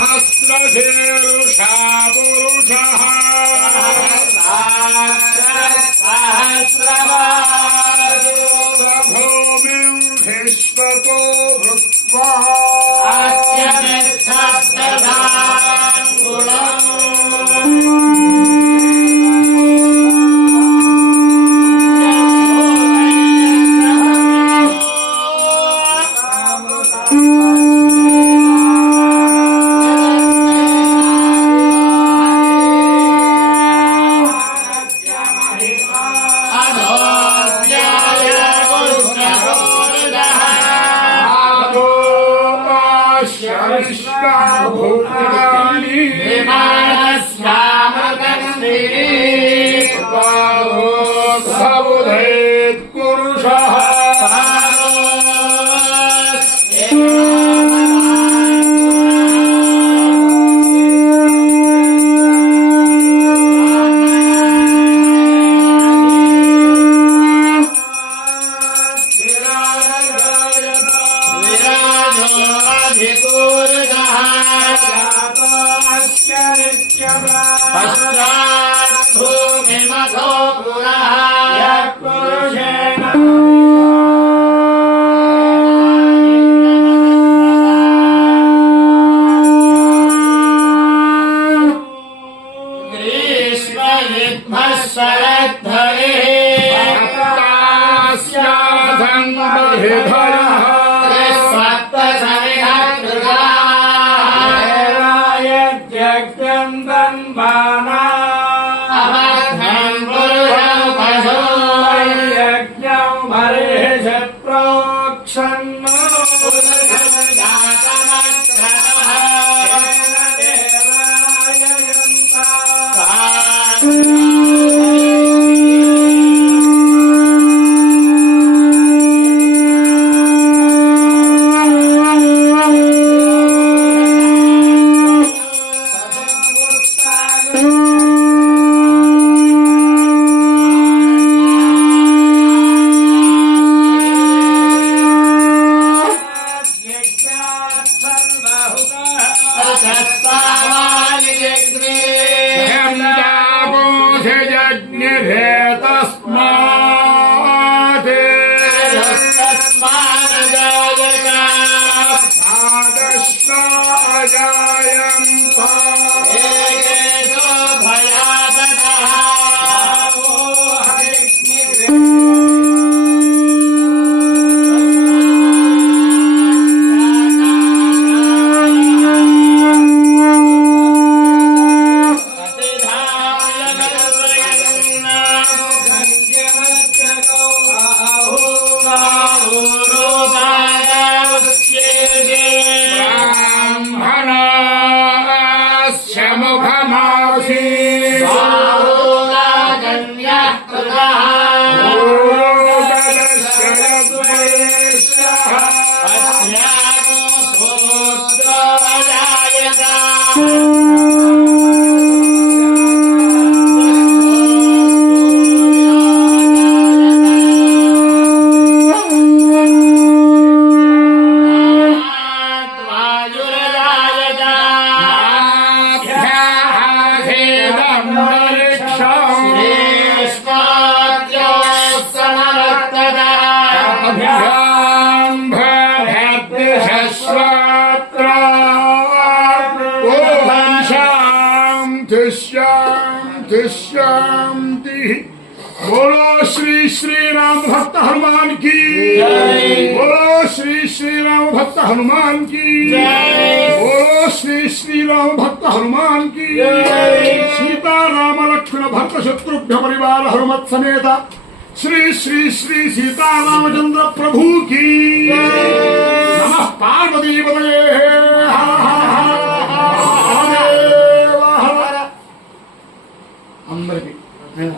सहस्रशीर्षा पुरुषः भूमिं विश्वतो भूत्वा भूतानि समुदेत् पुरुषः शांति। बोलो श्री श्री राम भक्त हनुमान की जय। बोलो श्री श्री राम भक्त हनुमान की जय। बोलो श्री श्री राम भक्त हनुमान की जय। सीता राम लक्ष्मण भक्त शत्रुघ्न परिवार हनुमत समेत श्री श्री श्री सीता रामचंद्र प्रभु की नमः। पार्वती पतये।